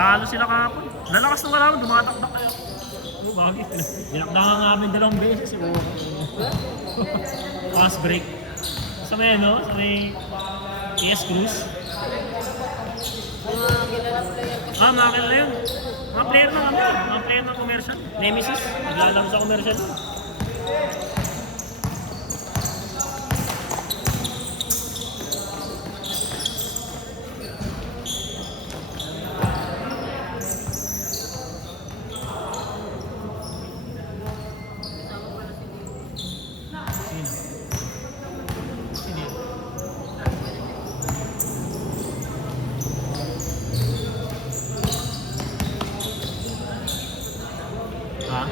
Talo sila kahapon. Lalakas ng kalaban, dumatakdak kayo. Oh, bakit? Dinakdakan nga namin 2 beses. Pass break. Sa may ano? Sa may ES Cruz. Mga kilala player kasi. Mga kilala yun. Mga player ng ano? Mga player ng commercial. Nemesis. Naglalaro sa commercial. Ha?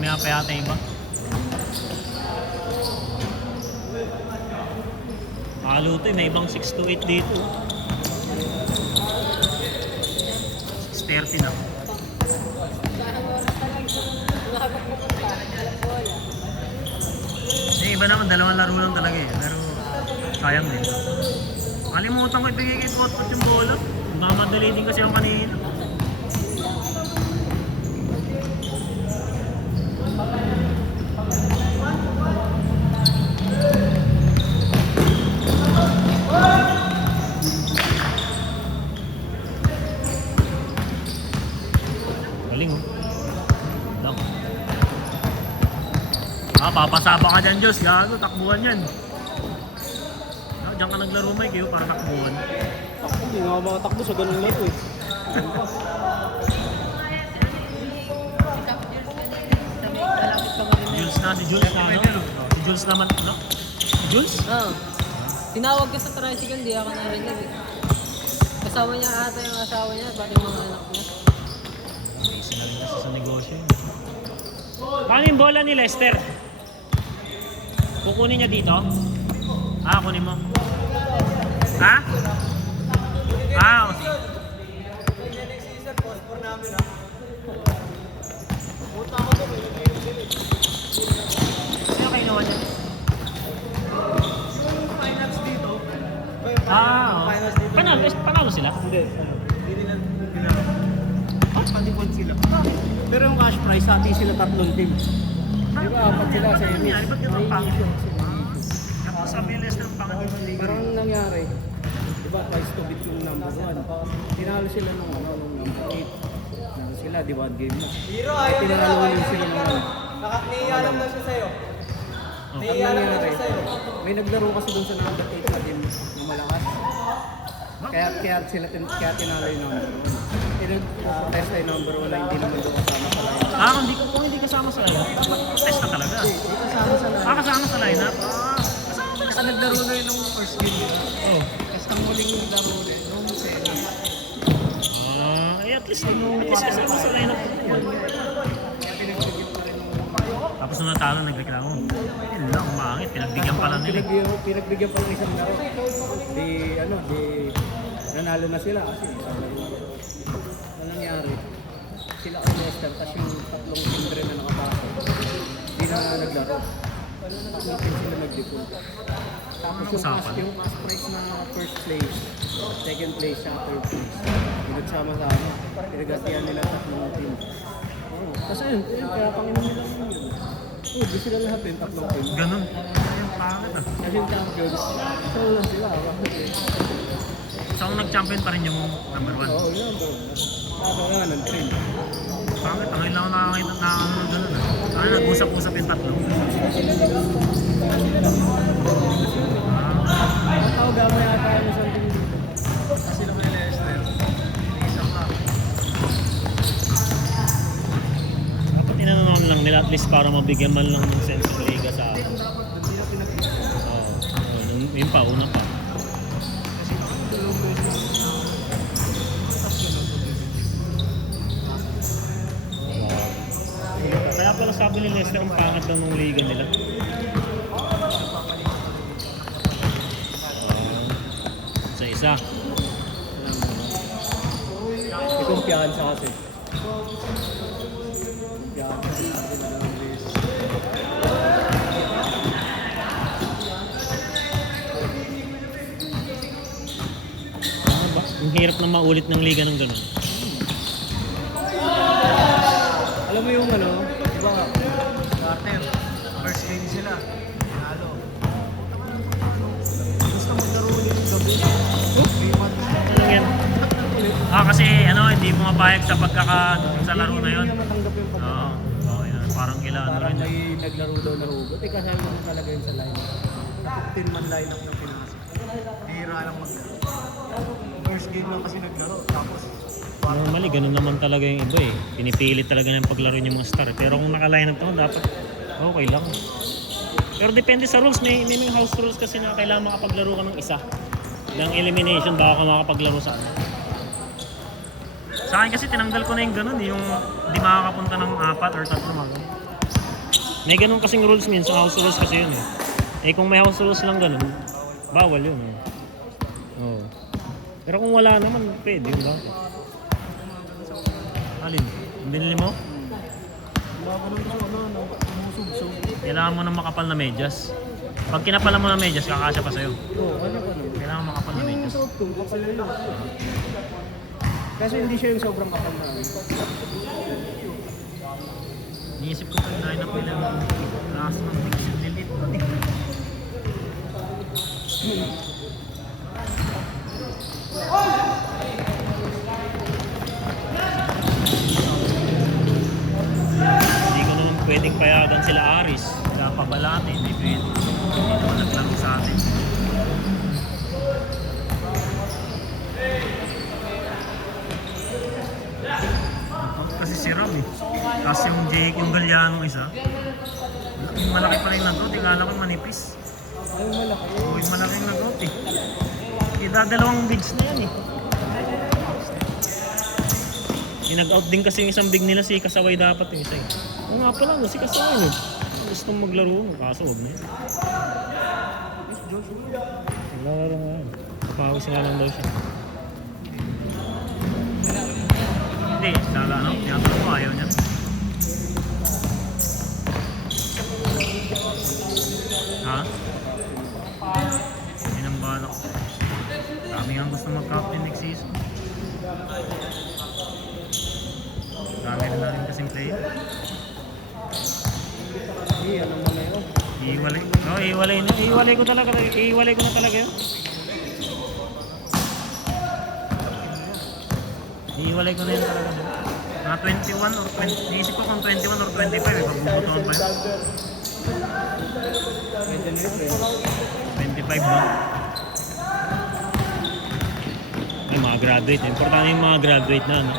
Maya pa yata iba. Halo to eh, may ibang 6 to 8 dito. 6:30 na. Parang oras talaga. Nakabak mo pa. Bola. Eh, iba naman, 2 laro lang talaga eh. Pero sayang din. Kalimutan ko ibigay kay Kotpot yung bola. Mamadali din kasi yung kanina. Galing oh. Lang. Papasaba ka dyan, Diyos. Gago, takbuhan yan. Diyan ka naglaro, Mike, eh, para takbuhan. Hindi nga ako makatakbo sa ganung laro eh. Si Jules na, ano? Si Jules naman, no? Si Jules? Oo. Tinawag ka sa tricycle, di ako narinig eh. Kasama niya ata yung asawa niya, pati yung mga anak niya. Busy na rin kasi sa negosyo. Paano yung bola ni Lester? Kukunin niya dito? Kunin mo. Ha? Okay. Sino kayo naman yan? Finance dito. Panalo sila? Hindi. Hindi nila pinalo. Pag-default sila. Pero yung cash price, hati sila 3 team. Di ba? Apat sila sa Emis. Ba't yung pangit? Ako sabi ni Lester ang pangit yung liga. Pero ang nangyari, di ba, twice to beat yung number 1. Tinalo sila nung number 8. Tinalo sila, di ba, game na. Tinalo ulit sila ng Naialam na siya sa'yo. Ang nangyari, may naglaro kasi dun sa number 8 na team na malakas. Kaya tinalo yung number 1. Test ay number 1 na hindi naman doon kasama sa lineup. Kung hindi kasama sa lineup, test na talaga. Kasama sa lineup. Kasama sa lineup? Kasi naglaro na yun nung first game. Oh. Kasi ang muling laro rin, nung semi. At least kasama sa lineup. Kaya pinagbigyan pa rin nung... Tapos nung natalo, nagreklamo. Yun lang, umangit. Pinagbigyan pala nila. Pinagbigyan pa ng isang laro. Nanalo na sila kasi isang laro. Ano nangyari? Sila ang Leicester, tapos yung 3 timbre na nakapasok. Hindi na naglaro. Tatlong team sila nag-default. Tapos yung cash price na first place, second place, siya third place. Pinagsama sa ano, pinagatian nila 3 team. Kasi yun, kaya Panginoon nila yun. Di sila lahat yung 3 team. Ganun. Yung pangit ah. Kasi yung champions, so lang sila. So ang nag-champion pa rin yung number 1. Oo, yun bro. Kaso nga ng train. Pangit, ang ilang nakakita na ganun ah. Nag-usap-usap yung 3. Ang tao gamay ata yung isang team dito. Sila may Leicester. Isa pa. Dapat tinanong lang nila at least para mabigyan man lang ng sense ng liga sa akin. Ang dapat, ba't nila pinag-iwan? Yun pa, una pa. Kaya pala sabi ni Lester ang pangat daw ng liga nila. Sa isa. May kumpiyansa kasi. Ang hirap na maulit ng liga ng ganun. Alam mo yung ano, di ba nga, Carter, first game sila. Nalo. Gusto maglaro ulit yung gabi. 3 months. Ano yan? Kasi hindi pumapayag sa sa laro na yun. Hindi niya matanggap yung pag- Oo. Oo, yun. Parang kailangan Parang rin. may naglaro daw na hugot. Kasama naman talaga yun sa line. Sa 15-man lineup ng Pinas. Hira lang maglaro. First game lang kasi naglaro. Tapos, Normally, ganun naman talaga yung iba eh. Pinipilit talaga ng paglaro yung mga star. Pero kung naka-line up to, dapat okay lang. Pero depende sa rules. May house rules kasi na kailangan makapaglaro ka ng isa. Ng elimination baka ka makapaglaro sa ano. Sa akin kasi tinanggal ko na yung ganun, yung di makakapunta ng 4 or 3 mga ganun. May ganun kasing rules minsan, house rules kasi yun eh. Eh kung may house rules lang ganun, bawal yun eh. Oo. Pero kung wala naman, pwede yun ba? Alin? Ang binili mo? Kailangan mo ng makapal na medyas. Pag kinapalan mo ng medyas, kakasya pa sa'yo. Oo, ano ka nun? Kailangan makapal na Yung medyas. suot ko, kapal na yun. Kasi hindi siya yung sobrang kapal na. Niisip ko pa yung line-up nila ng last ng mix yung delete. Hindi ko naman pwedeng payagan sila Aris. Sila Pabalate, hindi pwede. Hindi naman naglaro sa atin. Kasi si Ram eh. Tapos yung Jake, yung Galliano isa. Yung malaki pa rin nagot, ikala ko manipis. Ay, malaki. Oo, yung malaking nagot eh. Idadalawang bigs na yan eh. Nag-out din kasi yung isang big nila, si Kasaway dapat yung isa eh. Oo nga pala, si Kasaway eh. Gusto maglaro, kaso huwag na yun. Wala lang nga. Kapawis nga lang daw siya. Hindi, saga ano? Tinatanong ko, ayaw niya. Ha? Hindi nang balak. Dami nga gusto mag-captain next season. Dami na rin kasing player. Hindi, ano mo na yun. Iiwalay. No, iiwalay na. Iiwalay ko na talaga yun. Iiwalay ko na yun talaga. Mga 21 or 20. Naisip ko kung 21 or 25 eh. Pagbubutuan pa yun. Pwede na yun, eh. 25 ba? Ay, mga graduate. Importante yung mga graduate na, no?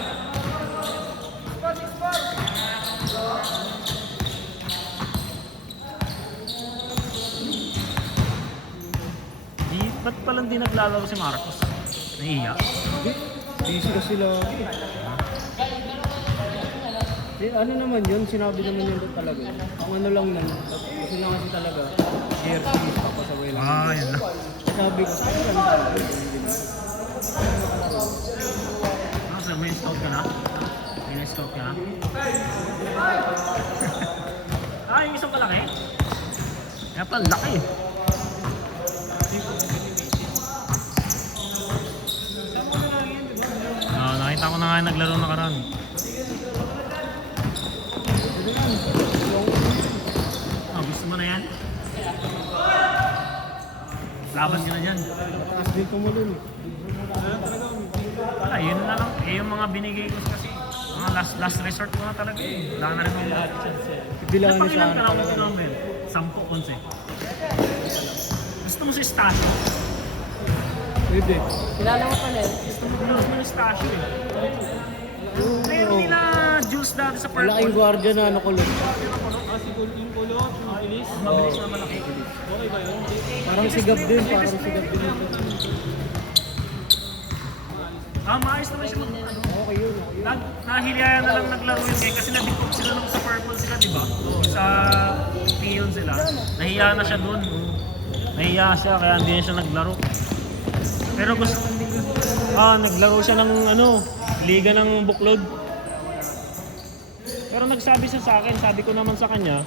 Ba't palang di naglalaro si Marcos? Naiiyak. Busy kasi sila. Ano naman yun, sinabi naman yun doon talaga. Ang ano lang nun, gusto na kasi talaga, share fees, papasaway lang. Yun lang. Sabi ko, ano lang talaga. So, may scout ka na? May scout ka na? Yung isang kalaki? Kaya pala, laki eh. Nakita ko na nga yung naglaro nakaraan. Gusto mo na yan? Laban nyo na dyan. Mataas din tumalun. Wala, yun na lang. Yung mga binigay ko kasi, mga last resort ko na talaga eh. Wala na rin mga lahat. Bilangan ni Napakilang sana ka talaga. lang mo yun. 10, 11. Gusto mo si Stasio? Pwede. Kilala mo pala eh. Gusto mo yung Stasio eh. Meron nila Jules dati sa purple. Malaking gwardiya na nakulot. Mabilis na malaki. Parang sigab din, parang sigab din. Maayos naman siya. Okay yun. Nahilihan na lang naglaro yun kasi na-decook sila nung sa purple sila, di ba? Sa pion sila. Nahiya na siya dun. Nahiya siya kaya hindi na siya naglaro. Pero gusto naglaro siya ng liga ng buklod. Pero nagsabi siya sa akin, sabi ko naman sa kanya,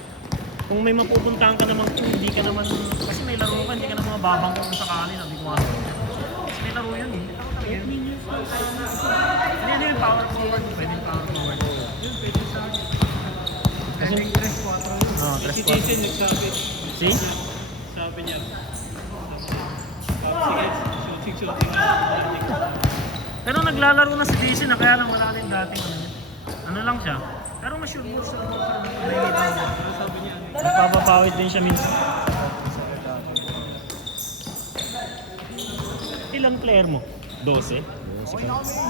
kung may mapupuntahan ka naman, hindi ka naman, kasi may laro ka, hindi ka naman mababang kung sakali, sabi ko nga. Kasi may laro yun eh. Hindi yung power forward. Pwede yung power forward. Yun, pwede sa akin. Kasi, Pwedeng 3-4. Oo, Si 3-4. Jason nagsabi. See? Sabi niya. Sige, shooting nga. Pero naglalaro na si DC na kaya lang wala rin dating ano niya. Ano lang siya. Pero ma-sure mo sa mga parang nakikita mo. Pero sabi niya, Nagpapapawid din siya minsan. Ilang player mo? 12? 12 ka.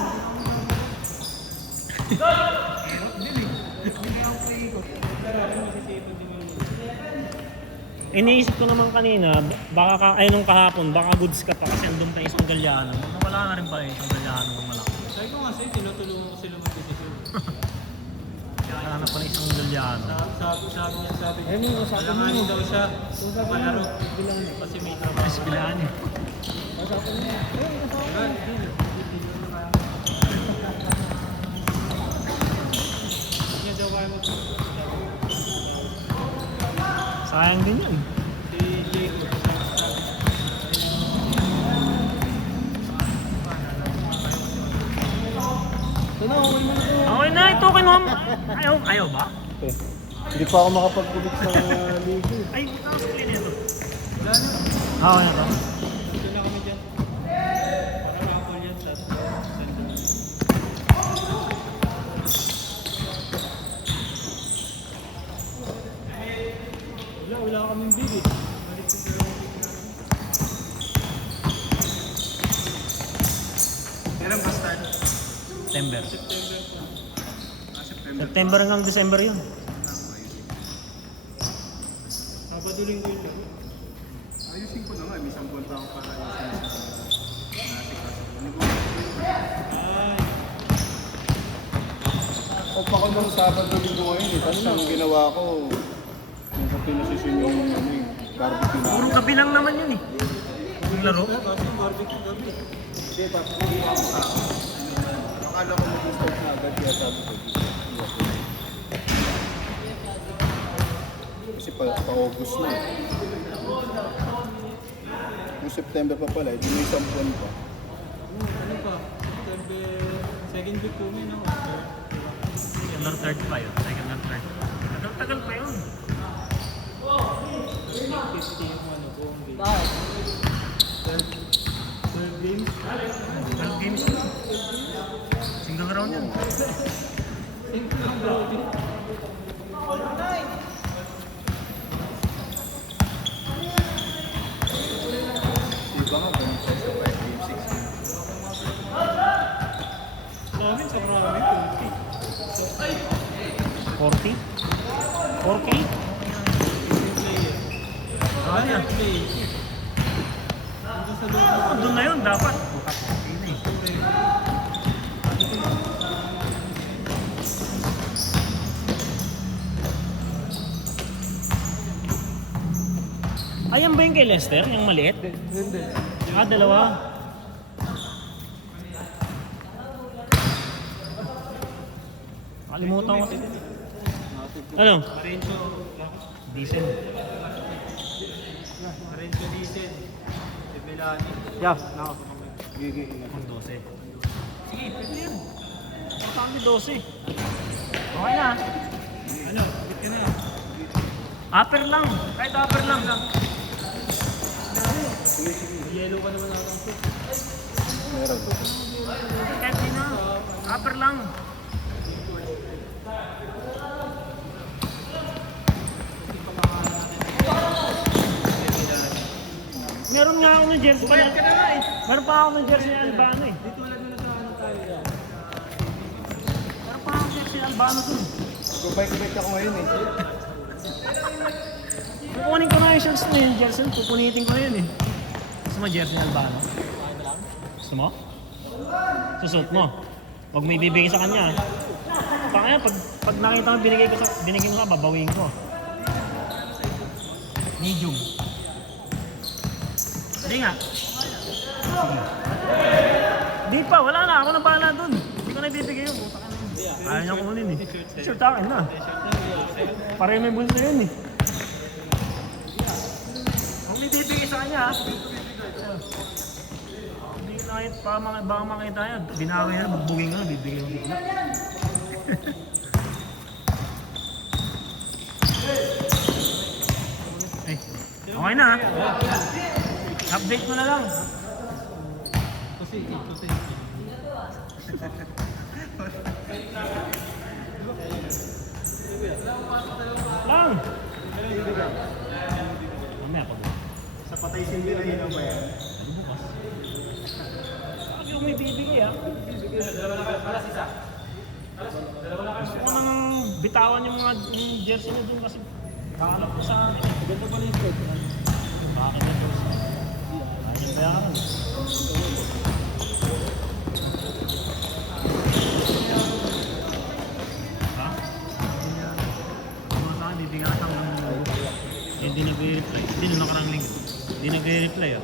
Iniisip ko naman kanina, baka nung kahapon, baka goods ka pa kasi andun pa yung isang galyano. Wala na rin pala yung isang galyano ng malaki. sabi ko nga sa'yo, tinutulungan ko sila mag-decision. Wala na pala isang galyano. Sabi niya, Ayun yung usapan mo. alanganin daw siya, malaro. Kasi may trabaho. Mas bilaan eh. Hindi niya daw kaya mag- Sayang din yun. Si Jacob. Okay na, ito kay ma'am. Ayaw ba? Hindi pa ako makapag-kubit sa ligo. Ay, buta sa clean ito. Wala na. Okay na to. Dito na kami dyan. Para raffle yan sa Sunday. Wala kaming big eh. Balik sa dalawang big na. Kailan ba start? September. September po. September. September hanggang December yun. Sabado linggo yun. Ayusin ko na nga, may isang buwan pa ako para ayusin sa nasikaso. Ay, Off ako ng Sabado linggo ngayon eh. Tapos ang ginawa ko, yung sa pinasisyon yung ano eh, barbecue na. Puro gabi lang naman yun eh. Yung laro. kasi barbecue gabi. Hindi, papagin ako sa akin. Akala ko mag-start na agad kaya sabi ko. Kasi pa-August na eh. Yung September pa pala, hindi may isang buwan pa. Ano pa? September, second week po ngayon ako. Second or third pa yun. Second or third. Tagal pa yun. 50 yung ano po. Bakit? 12 games. 12 games yun. Single round yan. Simple lang bro. Iba nga, ganun sa 5 games, 6 games. Sa amin, sa marami, 40? 4K? 50 player. Ah, yan. Play. Hanggang sa loob Oh, doon na yun dapat. Ayan ba yung kay Lester? Yung maliit? Hindi. Ah, dalawa. Kalimutan ko. Ano? Marencho, Diesel. Marencho Diesel. Si Melani. Yeah, nako. Gigi. Kung 12. Sige, pwede yun. Importante 12. Okay na. Ano? Bit ka na. Upper lang. Kahit upper lang. Yellow ka naman ako. Meron. Kahit di na. Upper lang. Meron nga ako ng jersey pala. Meron pa ako ng jersey ng Albano eh. Meron pa ako ng jersey ng Albano dun. Kubay-kubay ako ngayon eh. Kukunin ko na yung shirts na yung jersey. Pupunitin ko na yun eh. Gusto mo jersey ng Albano? Gusto mo? Susuot mo. Huwag may bibigay sa kanya. Kaya pag nakita ko binigay mo ka, babawiin ko. Medium. Hindi nga. Sige. Di pa, wala na. Ako na bahala dun. Hindi ko na ibibigay yun. Buta ka na yun. Ayaw niya kunin eh. Shirt akin na. Pareho may bulsa yun eh. Kung ibibigay sa kanya, hindi ko na baka makita yan. Binawi na, bugbugin ka na, bibigyan mo bigla. Eh, okay na. Update mo na lang. Lang! Mamaya pag Sa patay silbi na yun ba yan? ano bukas. Sabi yung may bibigay ah. Gusto ko nang bitawan yung mga yung jersey na dun kasi kakalap ko sa akin. Ganda pa yung spread. Bakit na jersey? Ayun kaya ka rin. Ha? Mga sa akin, bibigyan ka ng hindi nag-reply. Hindi na nakarang link. Hindi nag-reply ah.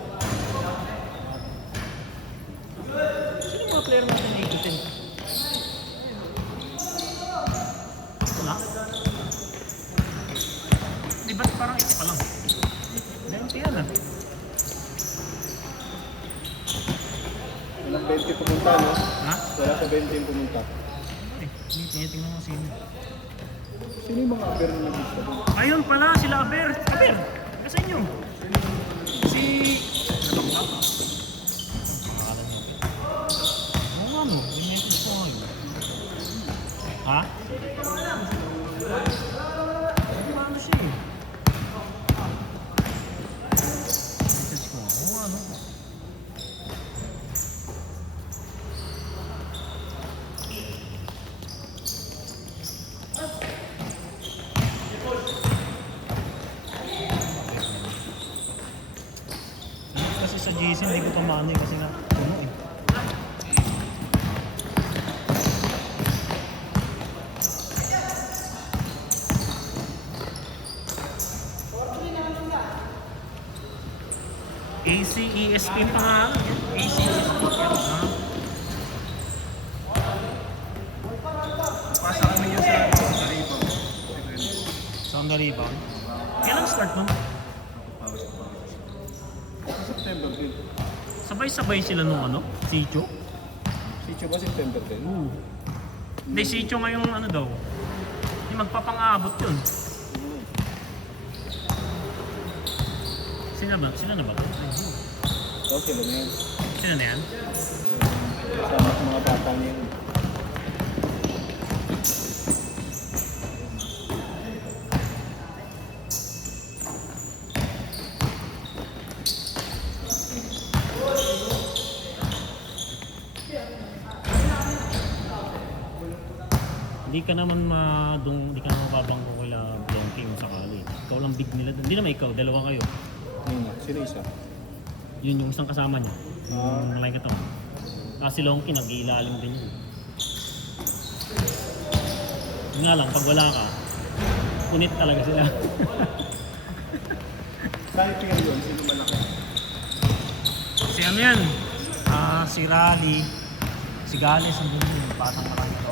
Sino mga player mo na ikutin? Wala? Di ba't parang ito pa lang? 20 yan ah. Walang 20 pumunta, no? Ha? Wala sa 20 yung pumunta. Eh, hindi tinitingnan mo sino. Sino yung mga aber na nag-gusto ko? Ayun pala, sila Aber. Aber! Kasi inyo. Si... Ano ba? Pangalan niya. Oo nga no, yung message ko ngayon. Ha? Ano siya eh? Message ko. Oo nga no. Kasi sa GC hindi ko pa maano eh kasi nga puno eh. ACESP pa nga. ACESP pa nga. Pasa kami yun sa rebound. Sound the rebound. Kailan start nun? Sa September din. Sabay-sabay sila nung ano? Sicho? Si Chuba September din. Hindi, Sicho ngayong ano daw. Hindi magpapang-aabot yun. Sila na ba? Oo, sila na yan. Sila na yan? Kasama sa mga bata niya yun. Hindi ka naman hindi ka naman mababangko kila Blanky mo sakali. Ikaw lang big nila doon. Hindi naman ikaw, dalawa kayo. Sino isa? Yun yung isang kasama niya. Ah. Yung malay ka to. Kasi si Longki nag-iilalim din yun. Yun nga lang, pag wala ka, punit talaga sila. Kahit nga yun, sino malaki? Si ano yan? Si Rally, si Gales, ang din yun. Patang marami to.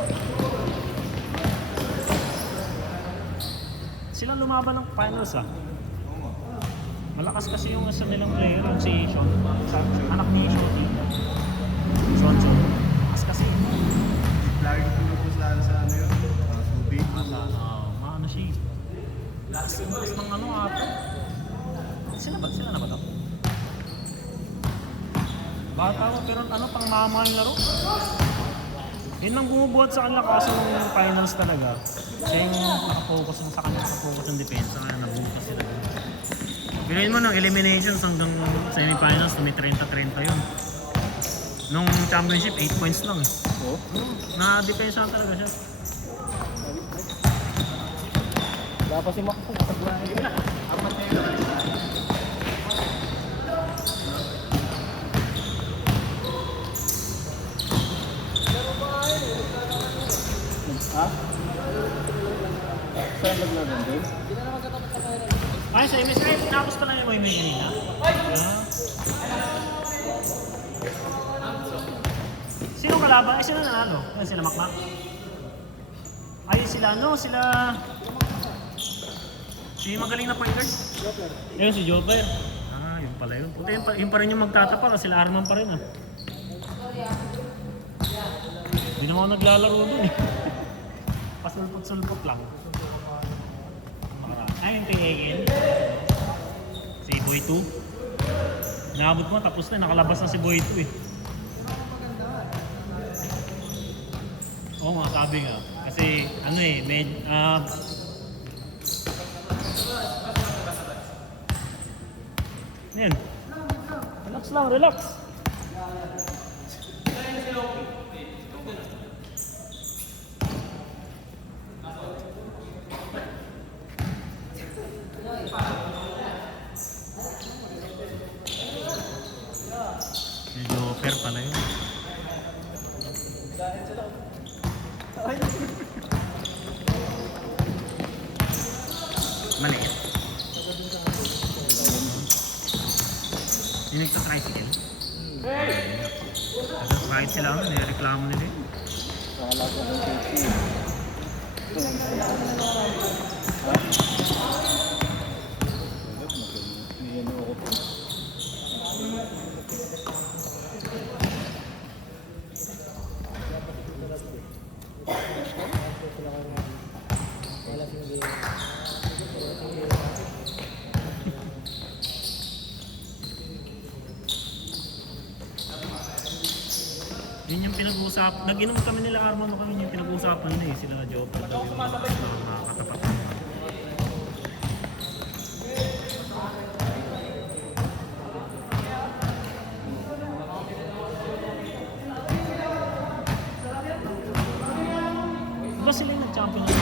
Sila lumaban ng finals ah. Malakas kasi yung isa nilang player, yung si Sean. Anak ni Shoti. Sean. Malakas kasi. Lagi ko pinupos lang sa ano yun. Tubig. Maano siya eh. Lakas ng ano ata. Sila na ba ito? Bata ko pero ano pang mama yung laro. Yun lang bumubuhat sa kanila kaso ng finals talaga. Siya yung nakafocus sa kanya, nakafocus ng depensa kaya nabutas sila. Bilayin mo ng eliminations hanggang semifinals, may 30-30 yun. Nung championship, 8 points lang eh. Oo. Na-depensa talaga siya. Wala pa si Makpo. Kasaglahan yun. Apat na yun. Ha? Saan naglagan din? Ay, sa MS Red, tinapos pa lang yung may kanina. Sino kalaban? Ay, sila nanalo. Ay, sila Makmak. Ay, sila ano? Sila... Si magaling na point guard? Ayun, si Joper. Yun pala yun. Puti, yun pa rin yung magtatapa kasi sila Arman pa rin ah. Hindi naman ako naglalaro dun eh. Pasulpot-sulpot lang. Ay, yung PAL. Si Boy 2. Naabot mo, tapos na. Nakalabas na si Boy 2 eh. Oo nga, sabi nga. Kasi ano eh, Yan. Relax lang, relax. Medyo fair pala yun. Maliit. Yung nagsa-tricycle. Nagsa-ride sila ako, nireklamo nila yun. Kala ko ng taxi. Hindi ano ako po. Yun yung pinag-uusap. Nag-inom kami nila Armando kami yung pinag-uusapan nila eh. Sila Joker daw yung makakatapat. Diba sila yung nag-champion na?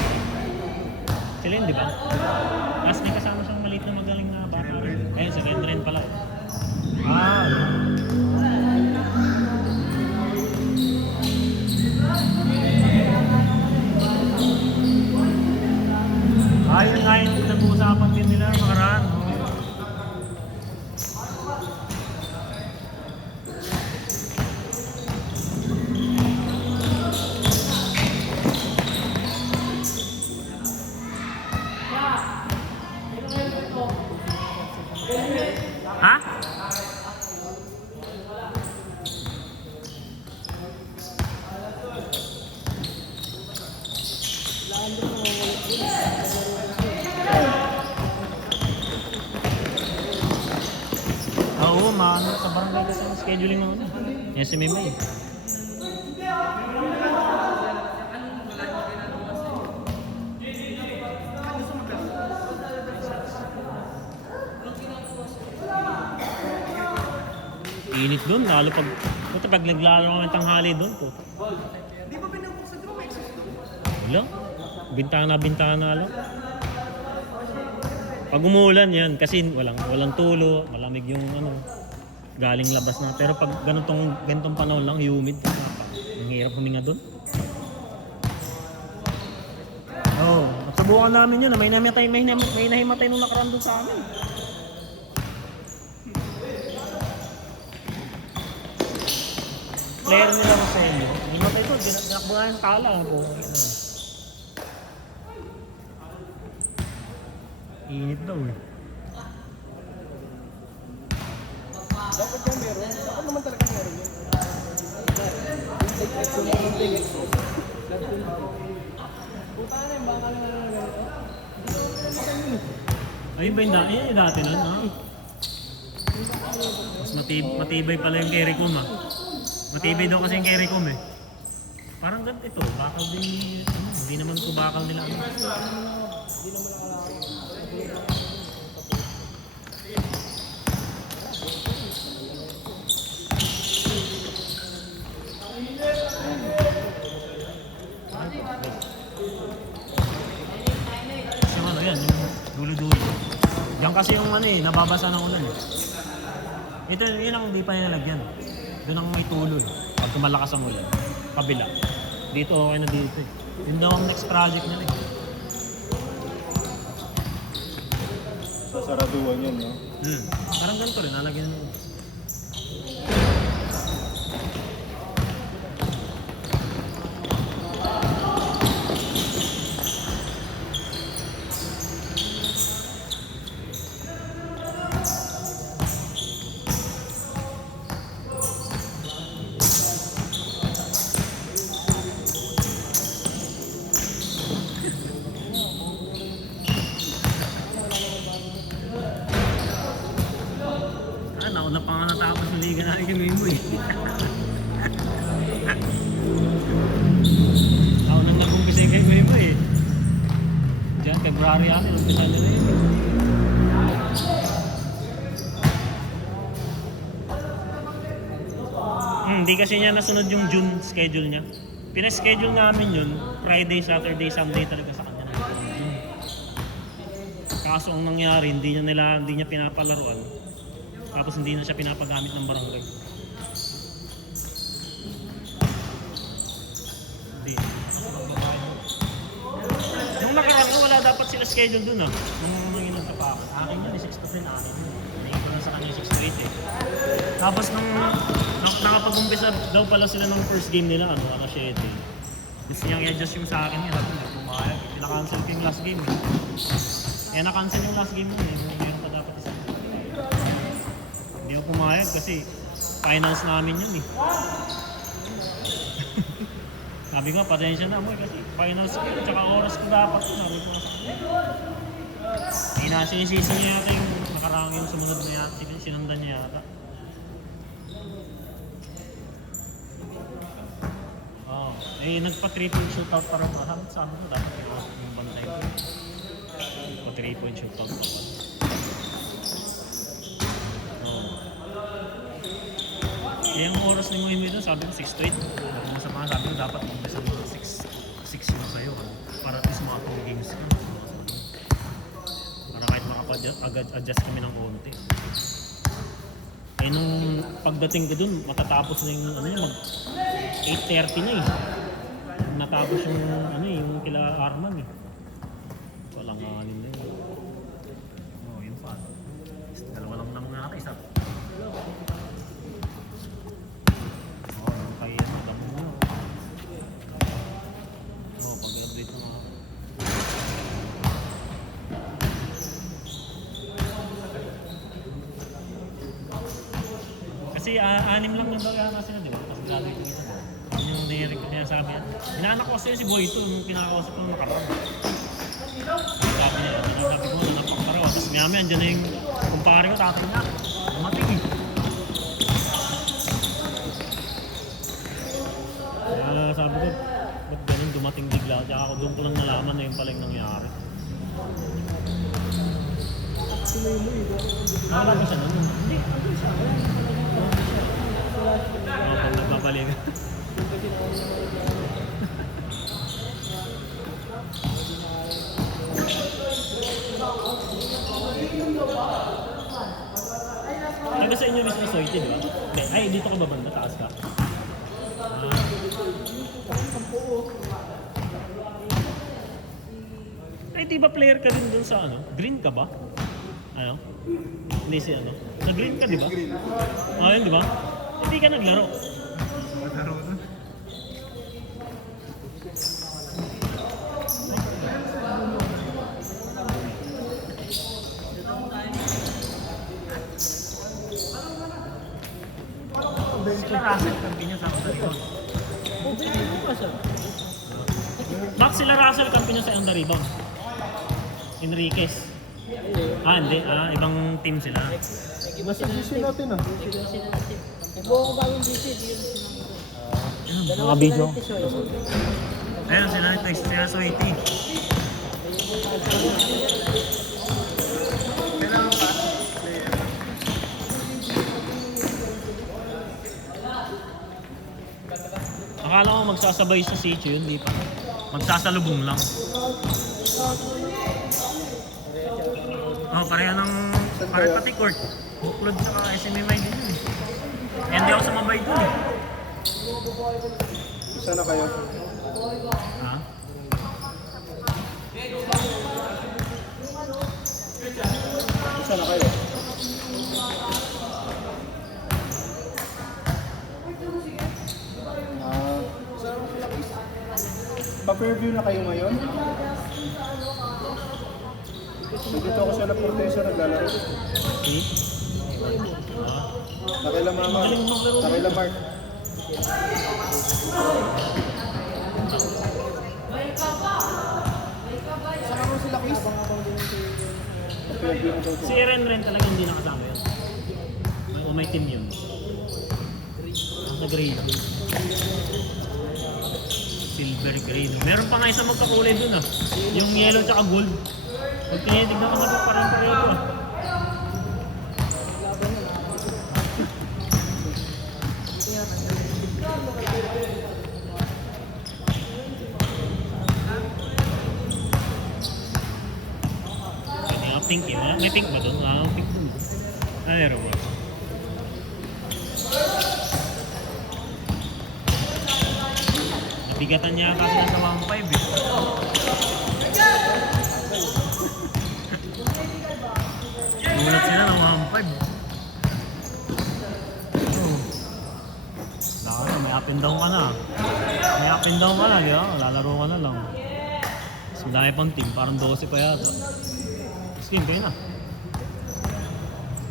Sila yun, di ba? Tapos may kasama siyang maliit na magaling na bata. Ayun, sa Rendren pala. Ah, ayun nga yung pinag-uusapan din nila nakaraan. Ha? Oo, maano sa barangay kasi ang scheduling mo. Yan si Mimay. Init doon, lalo pag naglalaro ng tanghali doon po. Di ba binubuksan mo may exhaust doon? Wala. Bintana lang. Pag umuulan yan, kasi walang tulo, malamig yung galing labas na. Pero pag ganitong panahon lang, humid. Ang hirap huminga doon. Oo. Subukan namin yun. May nahimatay nung nakaraan doon sa amin. Player nila ko sa inyo. Himatay doon. Dinakbo nga yung tala. Init daw eh. Dapat yan meron. Dapat naman talaga meron yun. Ayun ba yung dati nun? Ha? Mas matibay pala yung Kericom ha. Matibay daw kasi yung Kericom eh. Parang ganito, bakal din, hindi naman ko bakal nila. Yung yan, yung dulo-dulo. Diyan kasi yung nababasa ng ulan eh. Ito, yun ang hindi pa nilalagyan. Doon ang may tulo eh. Pag malakas ang ulan. Kabila. Dito okay na dito eh. Yun daw ang next project nila eh. Sasaraduan yan, no? Parang ganito rin, nalagyan ng... February yata, umpisa nila yun. Hindi kasi niya nasunod yung June schedule niya. Pina-schedule namin yun, Friday, Saturday, Sunday talaga sa kanya. Kaso ang nangyari, hindi niya pinapalaruan. Tapos hindi na siya pinapagamit ng barangay. Hindi. Nung nakaraan ko, wala dapat sila schedule dun ah. Nung nanginom sa pa. Akin yun, 6 to 10 akin yun. Nahingin ko lang sa kanya 6 to 8 eh. Tapos nung nakapag-umpisa daw pala sila ng first game nila, ano 7. Gusto niyang i-adjust yung sa akin, hirap na pumayag. Pina-cancel ko yung last game eh. Kaya na-cancel yung last game mo eh. Meron pa dapat isa. Hindi ako pumayag kasi finals namin yun eh. Sabi ko, pasensya na mo eh kasi finals ko yun. Tsaka oras ko dapat yun. Sabi ko sa kanya. Sinasisisi niya yata yung nakarang yung sumunod na yata. Sinundan niya yata. Eh, nagpa-3-point shootout para mahamit sa amin. Dapat yung bantay ko. Pa-3-point shootout pa pa. Eh, ang oras ni Moy doon, sabi ko 6 to 8. Sabi ko dapat umpisa mga 6 yun sa'yo. Para at least mga 2 games ka. Para kahit makapag-adjust kami ng konti. Eh, nung pagdating ko doon, matatapos na yung ano niya, mag 8:30 na eh. Natapos yung ano eh, yung kila Arman eh. Walang anin na yun. Oh, yun pa. Dalawa lang naman natin, isa. Oh, yung kay ano, damo mo. Oh, pag-update mo mga. Kasi 6 lang na daw yata sila, di ba? Kasi lalo yung isa. Yung nairik ko niya sabi yan. Inaanak ko kasi si Boy ito, nung pinakausap ko nung nakaraan. Sabi niya, sabi ko, napakaparaw. Tapos maya-maya, andyan na yung kumpare ko, tatay niya. Dumating eh. Kaya sabi ko, ba't ganun dumating bigla? Tsaka ako doon ko lang nalaman na yung pala yung nangyari. Nakalabi siya nun. Hindi, andun siya. Pag nagpapaliga. Taga sa inyo mismo Soiti, di ba? Hindi. Ay, dito ka ba banda? Taas ka? Ay, di ba player ka rin dun sa ano? Green ka ba? Ano? Hindi si ano? Sa green ka, di ba? Ah, yun, di ba? Hindi ka naglaro. Maglaro na. Sila Russell, kampi niya sa Onda Max, sila Russell, kampi niya sa Onda Rebound. Enriquez. Ah, hindi. Ah, ibang team sila. Nasa GC natin ah. Buo ko bagong GC, di yun Mga video. Ayun, sila nito. Sila Soiti. Akala ko magsasabay sa sitio yun, di pa. Magsasalubong lang. Oh, pareha ng pati court. Buklod sa SMMI din yun. Eh, hindi ako sumabay dun eh. Isa na kayo. Ha? Isa na kayo. Pa-preview na kayo ngayon? So dito ako sa La Portesa naglalaro. Nakila Mama, nakila Mark. Saan ako sila Chris? Si Ren talaga hindi nakasama yun. May team yun. Ang grade. Silver green. Meron pa nga isang magkakulay dun ah. Yung yellow tsaka gold. Pag tinitignan ko na parang pareho. Pwede nga pink eh. May pink ba doon? Wala kang pink doon. Meron ba? Nabigatan niya kasi nasa 1.5 eh. Mulat sila ng 1.5. Oh. Dahil may up and down ka na. May up and down ka na, di ba? Lalaro ka na lang. Mas madami pang team, parang 12 pa yata. Slim kayo na.